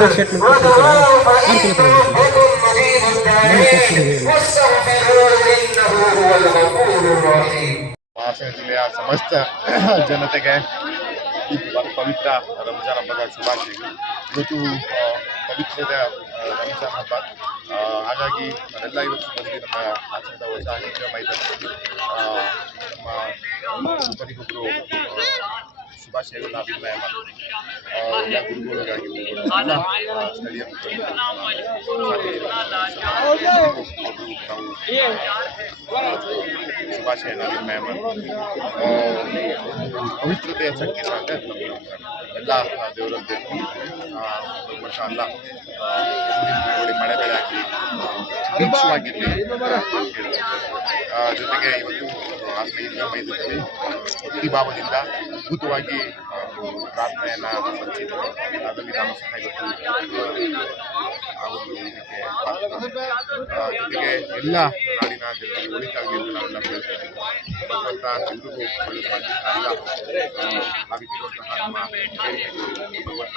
ಯಾರು ಸ್ಟೇಟ್ಮೆಂಟ್ ಕೊಡ್ತೀರಾ ಆರ್ಥಿಕ ಹಾಸನ ಜಿಲ್ಲೆಯ ಸಮಸ್ತ ಜನತೆಗೆ ಈ ಪವಿತ್ರ ರಂಜಾನ್ ಹಬ್ಬದ ಶುಭಾಶಯಗಳು. ಇವತ್ತು ಪವಿತ್ರದ ರಂಜಾನ್ ಹಬ್ಬ, ಹಾಗಾಗಿ ನಾವೆಲ್ಲ ಇವತ್ತು ಬಂದು ನಮ್ಮ ಹಾಸನದ ಹೊಸ ಈದ್ಗಾ ಮೈದಾನದಲ್ಲಿ ನಮ್ಮ ಒಬ್ಬರಿಗೊಬ್ಬರು ಶುಭಾಶಯಗಳನ್ನ ಅಭಿಪ್ರಾಯ ಮಾಡ್ತೀವಿ. ಎಲ್ಲ ಗುರುಗಳಿಗಾಗಿರ್ಬೋದು, ಎಲ್ಲ ಸ್ಥಳೀಯ ಶುಭಾಶಯನ ಅಭಿಪ್ರಾಯ ಮಾಡ್ತೀವಿ. ಪವಿತ್ರತೆಯ ಸಂಕೇತ ಅಂತ ಎಲ್ಲ ದೇವರಂತೆ ವರ್ಷ ಅಲ್ಲ ಒಳ್ಳೆ ಮಳೆ ಬೆಳೆ ಆಗಲಿ, ವೃಕ್ಷವಾಗಿರಲಿ ಜೊತೆಗೆ ಇವತ್ತು ಹಾಸನ ಈದ್ಗಾ ಮೈದಾನದಲ್ಲಿ ಭಕ್ತಿಭಾವದಿಂದ ಅದ್ಭುತವಾಗಿ ಪ್ರಾರ್ಥನೆಯನ್ನು ಸಲ್ಲಿಸಿದ್ರು. ಅದರಲ್ಲಿ ನಾನು ಸಹ ಇವತ್ತು ಜೊತೆಗೆ ಎಲ್ಲ ನಾಡಿನ ಜನರಿಗೆ ಒಳಿತಾಗಲಿ ಅಂತ ನಾವೆಲ್ಲ ಬಯಸ್ತೀವಿ. ಭಗವಂತ ಎಲ್ರಿಗೂ ಒಳ್ಳೆಯದಾಗಲಿ. ನಾವಿಟ್ಟಿರುವಂತಹ ನಮ್ಮ ಭಗವಂತ